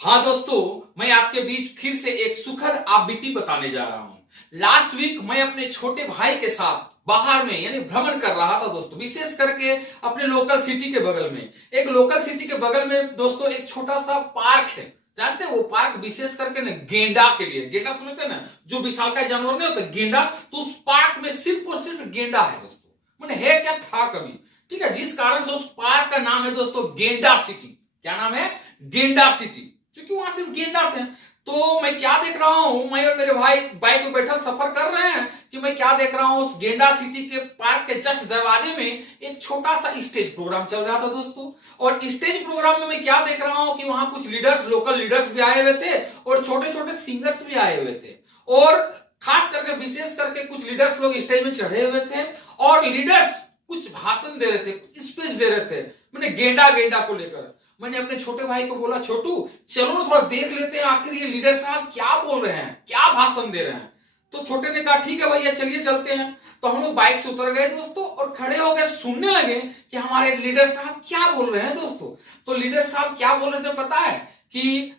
हाँ दोस्तों, मैं आपके बीच फिर से एक सुखद आपबीती बताने जा रहा हूं। लास्ट वीक मैं अपने छोटे भाई के साथ बाहर में यानी भ्रमण कर रहा था दोस्तों, विशेष करके अपने लोकल सिटी के बगल में। एक लोकल सिटी के बगल में दोस्तों एक छोटा सा पार्क है। जानते हैं वो पार्क विशेष करके ना गेंडा के लिए, गेंडा समझते हैं ना, जो विशालकाय जानवर नहीं होता गेंडा, तो उस पार्क में सिर्फ और सिर्फ गेंडा है दोस्तों। मैंने है क्या था कभी, ठीक है, जिस कारण से उस पार्क का नाम है दोस्तों गेंडा सिटी। क्या नाम है? गेंडा सिटी, क्योंकि वहां सिर्फ गेंडा थे। तो मैं क्या देख रहा हूं, मैं और मेरे भाई बाइक में बैठा सफर कर रहे हैं कि मैं क्या देख रहा हूं, उस गेंडा सिटी के पार्क के जस्ट दरवाजे में एक छोटा सा स्टेज प्रोग्राम चल रहा था दोस्तों। और स्टेज प्रोग्राम में मैं क्या देख रहा हूं कि वहां कुछ लीडर्स, लोकल लीडर्स भी आए हुए थे और छोटे छोटे सिंगर्स भी आए हुए थे। और खास करके विशेष करके कुछ लीडर्स लोग स्टेज में चढ़े हुए थे और लीडर्स कुछ भाषण दे रहे थे, कुछ स्पीच दे रहे थे, मैंने गेंडा गेंडा को लेकर। मैंने अपने छोटे भाई को बोला, छोटू चलो ना थोड़ा देख लेते हैं आखिर ये लीडर साहब क्या बोल रहे हैं, क्या भाषण दे रहे हैं। तो छोटे ने कहा ठीक है भैया चलिए चलते हैं। तो हम लोग बाइक से उतर गए दोस्तों और खड़े हो गए सुनने लगे कि हमारे लीडर साहब क्या बोल रहे हैं दोस्तों। तो लीडर साहब क्या बोल रहे थे पता है? कि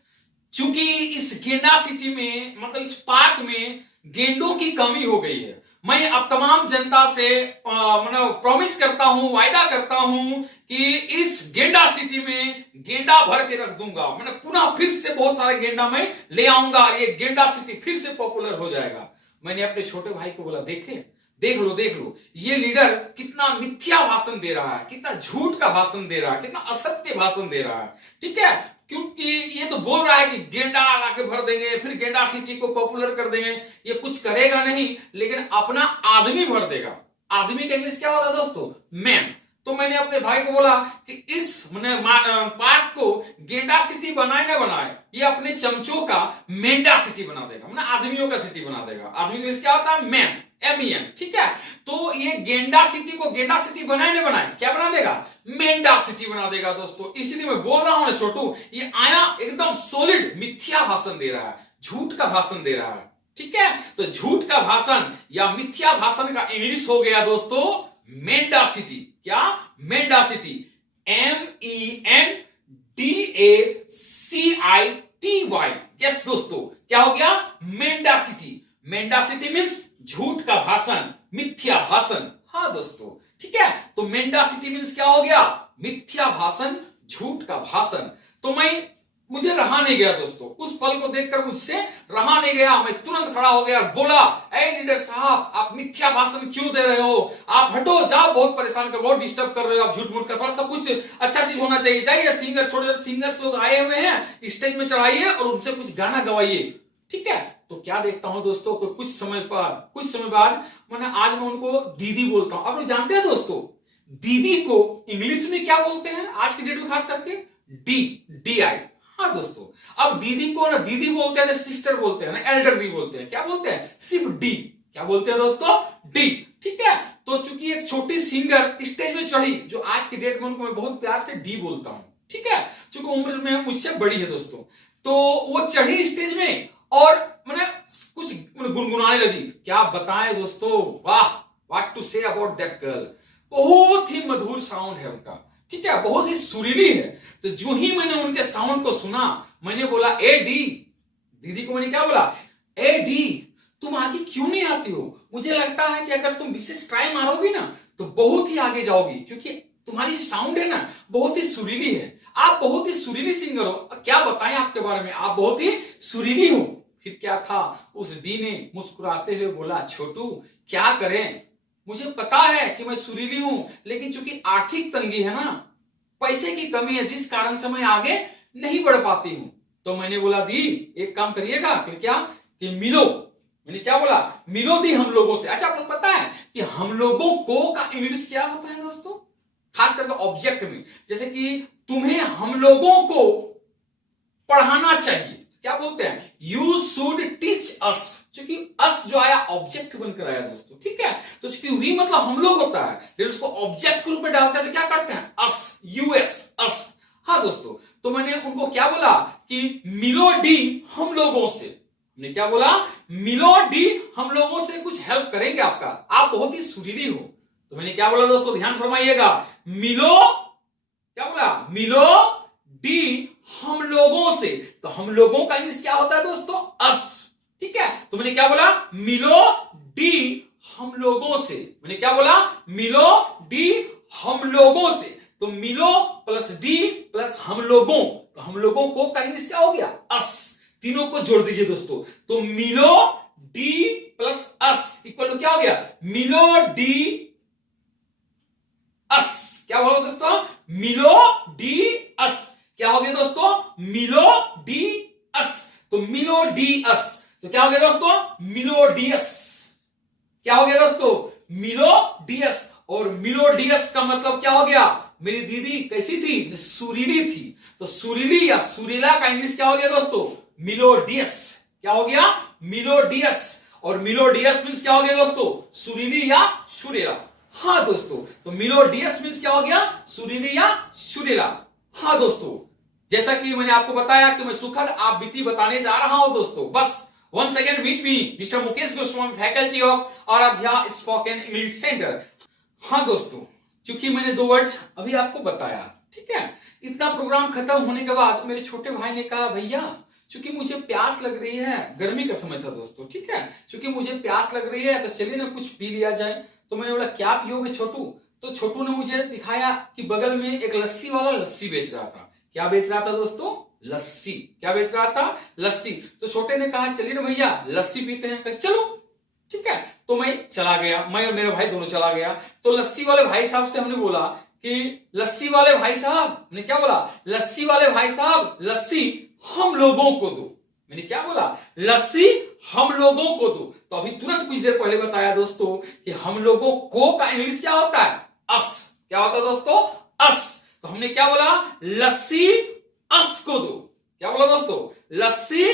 चूंकि इस गेंडा सिटी में, मतलब इस पार्क में गेंडों की कमी हो गई है, मैं अब तमाम जनता से मतलब प्रॉमिस करता हूं, वायदा करता हूं कि इस गेंडा सिटी में गेंडा भर के रख दूंगा। मैंने पुनः फिर से बहुत सारे गेंडा मैं ले आऊंगा, ये गेंडा सिटी फिर से पॉपुलर हो जाएगा। मैंने अपने छोटे भाई को बोला देख लो ये लीडर कितना मिथ्या भाषण दे रहा है, कितना झूठ का भाषण दे रहा है, कितना असत्य भाषण दे रहा है। ठीक है, क्योंकि ये तो बोल रहा है कि गेंडा लाके भर देंगे, फिर गेंडा सिटी को पॉपुलर कर देंगे। ये कुछ करेगा नहीं, लेकिन अपना आदमी भर देगा। आदमी का इंग्लिश क्या होता है दोस्तों? मैन। तो मैंने अपने भाई को बोला कि इस पार्क को गेंडा सिटी बनाए ना बनाए, ये अपने चमचों का मेंढा सिटी बना देगा, मतलब आदमियों का सिटी बना देगा। आदमी का इंग्लिश क्या होता है? Man, MEN। ठीक है, तो ये गेंडा सिटी को गेंडा सिटी बनाए ना बनाए, क्या बना देगा? मेंढा सिटी बना देगा दोस्तों। इसीलिए मैं बोल रहा हूं ना छोटू, ये आया एकदम सॉलिड मिथ्या भाषण दे रहा है, झूठ का भाषण दे रहा है। ठीक है, तो झूठ का भाषण या मिथ्या भाषण का इंग्लिश हो गया दोस्तों मेंढा सिटी। क्या? मेंढा सिटी, MENDACITY। यस दोस्तों, क्या हो गया? मेंढा सिटी। मेंढा सिटी मीन्स झूठ का भाषण, मिथ्या भाषण। हाँ दोस्तों, ठीक है, तो मेंढा सिटी मीन्स क्या हो गया? मिथ्या भाषण, झूठ का भाषण। तो मुझे रहा नहीं गया दोस्तों, उस पल को देखकर मुझसे रहा नहीं गया। मैं तुरंत खड़ा हो गया और बोला, ए लीडर साहब आप मिथ्या भाषण क्यों दे रहे हो? आप हटो, जाओ, बहुत परेशान कर, बहुत डिस्टर्ब कर रहे हो आप झूठ मूठ कर। थोड़ा सा कुछ अच्छा चीज होना चाहिए, जाइए सिंगर, छोटे छोटे सिंगर्स लोग आए हुए हैं, स्टेज में चढ़ाइए और उनसे कुछ गाना गवाइए। ठीक है, तो क्या देखता हूं दोस्तों, कुछ समय बाद मैंने आज मैं उनको दीदी बोलता हूं। आप लोग जानते हैं दोस्तों दीदी को इंग्लिश में क्या बोलते हैं आज की डेट में? खास करके DI। हाँ दोस्तों, अब दीदी को ना दीदी बोलते हैं ना सिस्टर बोलते हैं ना एल्डर दी बोलते हैं, क्या बोलते हैं? सिर्फ D। क्या बोलते हैं दोस्तों? D। ठीक है, तो चूंकि एक छोटी सिंगर स्टेज में चढ़ी, जो आज की डेट में उनको मैं बहुत प्यार से D बोलता हूं। ठीक है, चूंकि उम्र में मुझसे बड़ी है दोस्तों, तो वो चढ़ी स्टेज में और मैंने कुछ गुनगुनाने लगी। क्या बताएं दोस्तों, वाह, what to say about that girl. बहुत ही मधुर साउंड है उनका, ठीक है, बहुत ही सुरीली है। तो जो ही मैंने उनके साउंड को सुना, मैंने बोला, ए डी, दीदी को मैंने क्या बोला? ए डी, तुम आगे क्यों नहीं आती हो? मुझे लगता है कि अगर तुम विशेष ट्राई मारोगी ना तो बहुत ही आगे जाओगी, क्योंकि तुम्हारी साउंड है ना बहुत ही सुरीली है। आप बहुत ही सुरीली सिंगर हो, क्या बताएं आपके बारे में, आप बहुत ही सुरीली हो। फिर क्या था, उस डी ने मुस्कुराते हुए बोला, छोटू क्या करें, मुझे पता है कि मैं सुरीली हूं, लेकिन चूंकि आर्थिक तंगी है ना, पैसे की कमी है, जिस कारण से मैं आगे नहीं बढ़ पाती हूं। तो मैंने बोला, दी एक काम करिएगा, क्या कि मिलो। मैंने क्या बोला? मिलो दी हम लोगों से। अच्छा, आपको पता है कि हम लोगों को का इंग्लिश क्या होता है दोस्तों? खास करके ऑब्जेक्ट में, जैसे कि तुम्हें हम लोगों को पढ़ाना चाहिए, क्या बोलते हैं? You should teach us. क्योंकि अस जो आया ऑब्जेक्ट बनकर आया दोस्तों। ठीक है, तो चूंकि वी मतलब हम लोग होता है, फिर उसको ऑब्जेक्ट के रूप में डालते हैं तो क्या करते हैं? अस, US, अस। हाँ दोस्तों, तो मैंने उनको क्या बोला कि मिलो डी हम लोगों से। मैंने क्या बोला? मिलो डी हम लोगों से कुछ हेल्प करेंगे आपका, आप बहुत ही सुरीली हो। तो मैंने क्या बोला दोस्तों, ध्यान फरमाइएगा, मिलो, क्या बोला? मिलो डी हम लोगों से, तो हम लोगों का इंग्लिश क्या होता है दोस्तों? अस। ठीक है, तो मैंने क्या बोला? मिलो डी हम लोगों से। मैंने क्या बोला? मिलो डी हम लोगों से। तो मिलो प्लस डी प्लस हम लोगों, तो हम लोगों को का इंग्लिश क्या हो गया? अस। तीनों को जोड़ दीजिए दोस्तों, तो मिलो डी प्लस अस इक्वल टू क्या हो गया? मिलो डी अस। क्या बोलो दोस्तों? मिलो डी अस। क्या हो गया दोस्तों? मिलो डी अस। तो मिलो डी अस, तो क्या हो गया दोस्तों? मिलोडियस। क्या हो गया दोस्तों? मिलोडियस। और मिलोडियस का मतलब क्या हो गया? मेरी दीदी कैसी थी? सुरीली थी। तो सुरीली या सुरीला का इंग्लिश क्या हो गया दोस्तों? मिलोडियस। क्या हो गया? मिलोडियस। और मिलोडियस मीन्स क्या हो गया दोस्तों? सुरीली या सुरीला। हाँ दोस्तों, तो मिलोडियस मीन्स क्या हो गया? सुरीली या सुरीला। हाँ दोस्तों, जैसा कि मैंने आपको बताया कि मैं सुखद आप बीती बताने जा रहा हूं दोस्तों। बस once again meet me, Mr. Mukesh Goswami, faculty of Aradhya spoken English centre. हाँ दोस्तों, चूंकि मैंने 2 वर्ड्स अभी आपको बताया, ठीक है, इतना प्रोग्राम खत्म होने के बाद मेरे छोटे भाई ने कहा भैया चूंकि मुझे प्यास लग रही है, गर्मी का समय था दोस्तों, ठीक है, चूंकि मुझे प्यास लग रही है तो चलिए ना कुछ पी लिया जाए। तो मैंने बोला क्या पियोगे छोटू? तो छोटू ने मुझे दिखाया कि बगल में एक लस्सी वाला लस्सी बेच रहा था। क्या बेच रहा था दोस्तों? लस्सी। क्या बेच रहा था? लस्सी। तो छोटे ने कहा चलिए ना भैया लस्सी पीते हैं। चलो ठीक है, तो मैं चला गया, मैं और मेरा भाई दोनों चला गया। तो लस्सी वाले भाई साहब से हमने बोला कि लस्सी वाले भाई साहब, मैंने क्या बोला? लस्सी वाले भाई साहब लस्सी हम लोगों को दो। मैंने क्या बोला? लस्सी हम लोगों को दो। तो अभी तुरंत कुछ देर पहले बताया दोस्तों कि हम लोगों को का इंग्लिश क्या होता है? अस। क्या होता है दोस्तों? अस। तो हमने क्या बोला? लस्सी अस को दो। क्या बोला दोस्तों? लस्सी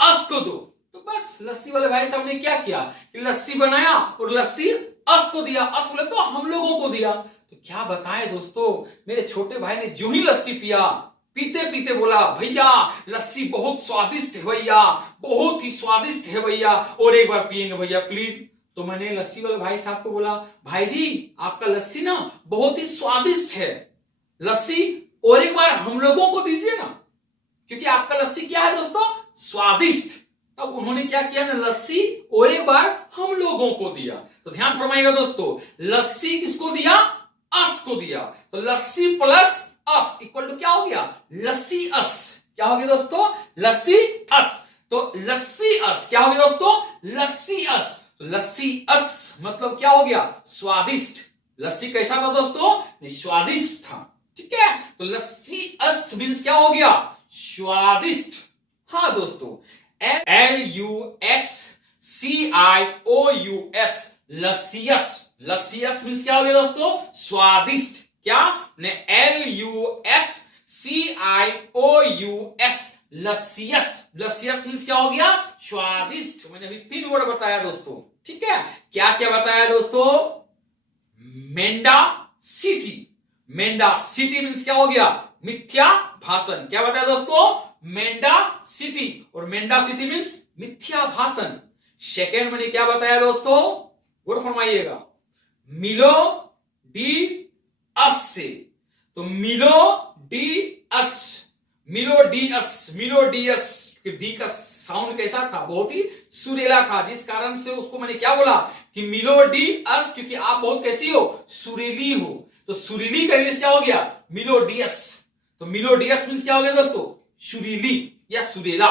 अस को दो। तो बस लस्सी वाले भाई साहब ने क्या किया कि लस्सी बनाया और लस्सी अस को दिया। अस बोले तो हम लोगों को दिया। तो क्या बताएं दोस्तों, मेरे छोटे भाई ने जो ही लस्सी पिया, पीते पीते बोला भैया लस्सी बहुत स्वादिष्ट है भैया, बहुत ही स्वादिष्ट है भैया, और एक बार पिएंगे भैया प्लीज। तो मैंने लस्सी वाले भाई साहब को बोला भाई जी आपका लस्सी ना बहुत ही स्वादिष्ट है, लस्सी और एक बार हम लोगों को दीजिए ना, क्योंकि आपका लस्सी क्या है दोस्तों? स्वादिष्ट। अब उन्होंने क्या किया ना, लस्सी और एक बार हम लोगों को दिया। तो ध्यान फरमाइएगा दोस्तों, लस्सी किसको दिया? अस को दिया। तो लस्सी प्लस अस इक्वल टू क्या हो गया? लस्सी अस। क्या हो गया दोस्तों? लस्सी अस। तो लस्सी अस क्या हो गया दोस्तों? लस्सी अस। तो लस्सी अस मतलब क्या हो गया? स्वादिष्ट। लस्सी कैसा था दोस्तों? स्वादिष्ट था। ठीक है, तो लस्सी अस मीन्स क्या हो गया? स्वादिष्ट। हाँ दोस्तों, LUSCIOUS लस्सियस। लस्सियस मीन्स क्या हो गया दोस्तों? स्वादिष्ट। क्या? LUSCIOUS लस्सियस। लस्सियस मीन्स क्या हो गया? स्वादिष्ट। मैंने अभी 3 वर्ड बताया दोस्तों, ठीक है। क्या क्या बताया दोस्तों? मेंढा सिटी। मेंढा सिटी मीन्स क्या हो गया? मिथ्या भाषण। क्या बताया दोस्तों? मेंढा सिटी। और मेंढा सिटी मीन्स मिथ्या भाषण। सेकेंड मैंने क्या बताया दोस्तों? गौर फरमाइएगा, मिलो डी अस से। तो मिलो डी अस, मिलो डी अस, मिलो डी अस। डी का साउंड कैसा था? बहुत ही सुरीला था, जिस कारण से उसको मैंने क्या बोला कि मिलो डी अस, क्योंकि आप बहुत कैसी हो? सुरीली हो। तो सुरीली का इंग्लिश क्या हो गया? मिलोडियस। तो मिलोडियस मीन्स क्या हो गया दोस्तों? सुरीली या सुरीला।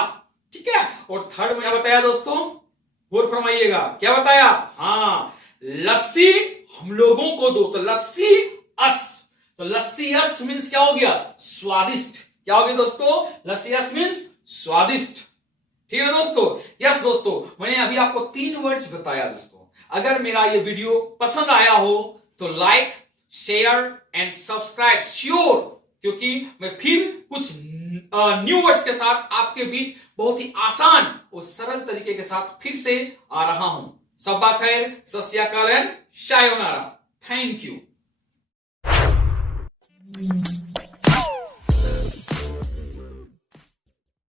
ठीक है, और थर्ड में क्या बताया दोस्तों? गौर फरमाइएगा, क्या बताया? हाँ, लस्सी हम लोगों को दो। तो लस्सी अस। तो लस्सी अस मीन्स क्या हो गया? स्वादिष्ट। क्या हो गया दोस्तों? लस्सी अस मीन्स स्वादिष्ट। ठीक है दोस्तों। यस दोस्तों, मैंने अभी आपको 3 वर्ड्स बताया दोस्तों। अगर मेरा ये वीडियो पसंद आया हो तो like, share and subscribe sure, क्योंकि मैं फिर कुछ न्यू वर्ड्स के साथ आपके बीच बहुत ही आसान और सरल तरीके के साथ फिर से आ रहा हूं। सब्बा खैर, सत श्री अकाल एंड सायोनारा। Thank you.